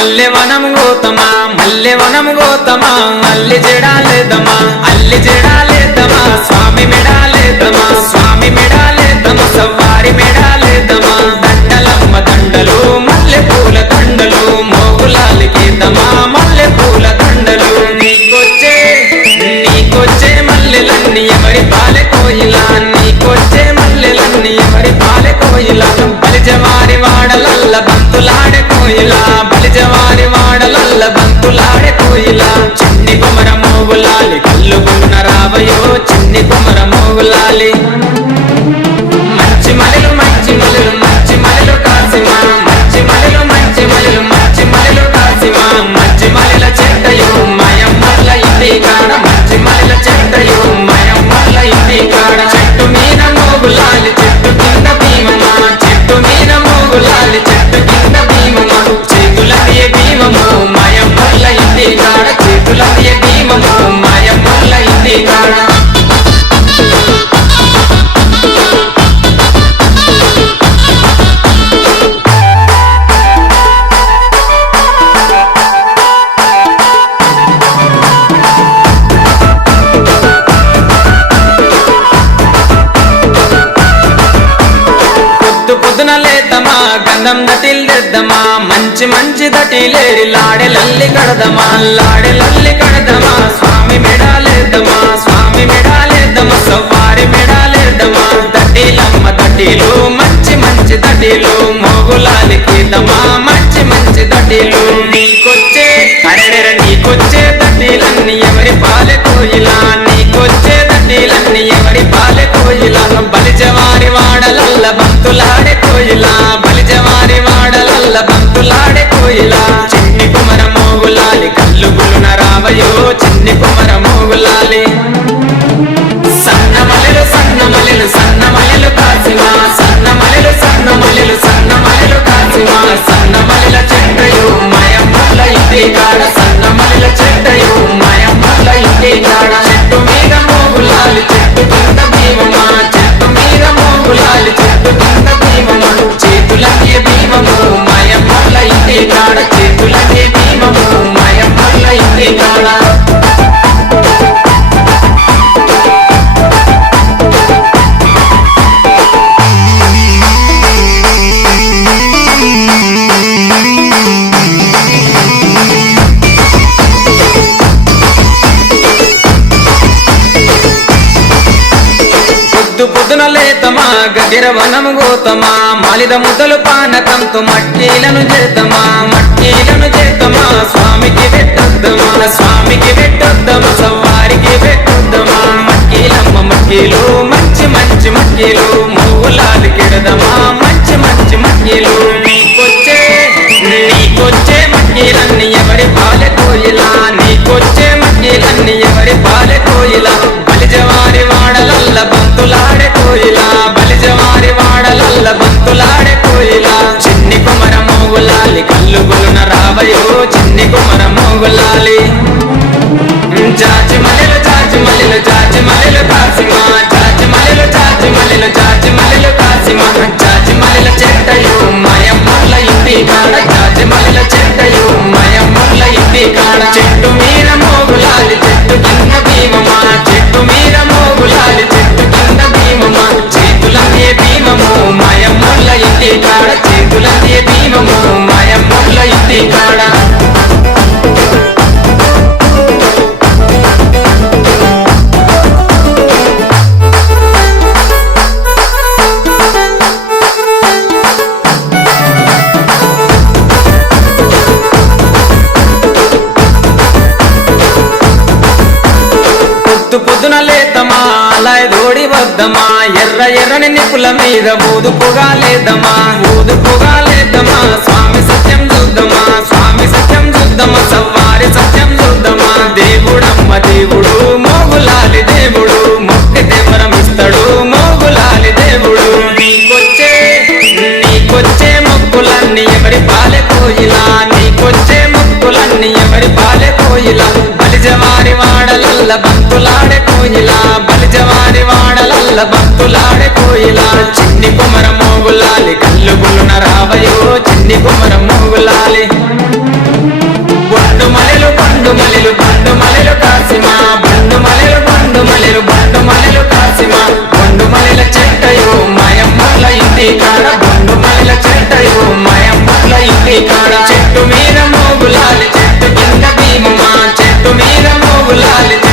మల్లెవనం గోతమా మల్లెవనం గోతమా అల్లి జడాలేదమా అల్లి జడాలేదమా స్వామి మెడాలేదమా స్వామి మెడాలేదమా సవారి మెడాలేదమా దండలమ్మ దండలు మల్లె పూల దండలు మోగులాలికేదమా మల్లె పూల దండలు నీకొచ్చే మల్లెలన్నీ ఎవరి పాలె కోయిలా నీకొచ్చే మల్లెలన్నీ ఎవరి పాలె కోయిలా బలిజవారి వాడలల్ల బంతులాడే కోయిలా బలిజవారి వాడలల్ల బంతులాడే కోయిలా చిన్ని కుమర మోగులాలి కల్లుగున్న రావయో చిన్ని కుమర మోగులాలి మంచి మలలు మంచి మలలు మంచి మలలు కాసిమా మంచి మలలు మంచి మలలు మంచి మలలు కాసిమా మంచి మలల చెట్టయో మయమ్మల ఇంటి కాడ మంచి మలల చెట్టయో మయమ్మల ఇంటి కాడ చెట్టు మీద మోగులాలి చెట్టు కింద భీమమా చెట్టు మీద మోగులాలి చెట్టు కింద భీమమా చేతులయ్యే భీమము మయమ్మల ఇంటి కాడ చేతులయ్యే భీమము మయమ్మల ఇంటి కాడ పొద్దున లేదమా గంధం దటిల్దమా మంచి మంచి దటిలేరి లాడే లల్లి కడదమా లాడే లల్లి కడదమా స్వామి మెడాలేదమా స్వామి మెడాలేదమా సవారి మెడాలేదమా దటిలమ్మ దటిలు మంచి మంచి దటిలు మోగులాలికేదమా మంచి మంచి దటిలు నీకొచ్చే అరెర నీకొచ్చే దటిలన్నీ ఎవరి పాలె కోయిలా నీకొచ్చే దటిలన్నీ ఎవరి పాలె కోయిలా బలిజవారి వాడలల్ల బంతులాడే కోయిలా బలిజవారి వాడలల్ల బంతులాడే కోయిలా చిన్ని కుమర మోగులాలి కల్లుగులున రావయో చిన్ని కుమర మోగులాలి సన్న మలెలు సన్న మలెలు సన్న మలెలు కాసిమా సన్న మలెలు సన్న మలెలు సన్న మలెలు కాసిమా సన్న మలెల చెట్టయో మయమ్మల ఇంటి కాడ సన్న మలెల చెట్టయో మయమ్మల ఇంటి కాడ చెట్టు మీద మోగులాలి చెట్టు కింద భీమమా చెట్టు మీద మోగులాలి చెట్టు కింద భీమమా చేతులకే భీమము మయమ్మల ఇంటి కాడ చేతులకే భీమము మయమ్మల ఇంటి కాడ పొద్దున లేతమా గగిరవనము గోతమా మాలిద ముదలు పానకంతో మట్టీలను చేతమా మట్టీలను చేతమా స్వామికి పెట్టొద్దమా స్వామికి పెట్టొద్దమా సవారికి పెట్టొద్దమా మట్టీలమ్మ మట్టీలు మంచి మంచి మట్టీలు మూలాలు కెడదమా మంచి మంచి మట్టీలు నీకొచ్చే మట్టీలన్నీ ఎవరి పాలె కోయిలా నీకొచ్చే మట్టీలన్నీ ఎవరి పాలె కోయిలా బలిజవారి వాడలల్ల బంతులాడే కోయిలా బలిజవారి వాడలల్ల బంతులాడే కోయిలా చిన్ని కుమర మోగులాలి కల్లుగులున రావయో చిన్ని కుమర మోగులాలి జాజి మలెలు జాజి మలెలు జాజి మలెలు కాసిమా జాజి మలెలు జాజి మలెలు జాజి మలెలు కాసిమా జాజి మలెల చెట్టయో మయమ్మల ఇంటి కాడ జాజి మలెల చెట్టయో మయమ్మల ఇంటి కాడ చెట్టు మీద మోగులాలి చెట్టు కింద భీమమా చెట్టు మీద మోగులాలి చెట్టు కింద భీమమా చేతులకే భీమము మయమ్మల ఇంటి కాడ చేతులకే భీమము మయమ్మల ఇంటి కాడ పొద్దున లేతమా అలా దోడి వద్దమా ఎర్ర ఎర్రని నిప్పుల మీద ఊదుపుగా లేదమా ఊదుపుగా లేదమా స్వామి సత్యం చూద్దామా స్వామి సత్యం చూద్దామా సవారి సత్యం చూద్దామా దేవుడమ్మ దేవుడు మోగులాలి దేవుడు మొక్కితే వరం ఇస్తాడు మోగులాలి దేవుడు నీకొచ్చే మొక్కులన్నీ ఎవరి పాలె కోయిలా నీకొచ్చే మొక్కులన్నీ ఎవరి పాలె కోయిలా బలిజవారి వాడలల్ల బంతులాడే కోయిలా బలిజవారి వాడలల్ల బంతులాడే కోయిలా చిన్ని కుమర మోగులాలి కల్లుగులున రావయో చిన్ని కుమర మోగులాలి గులాలి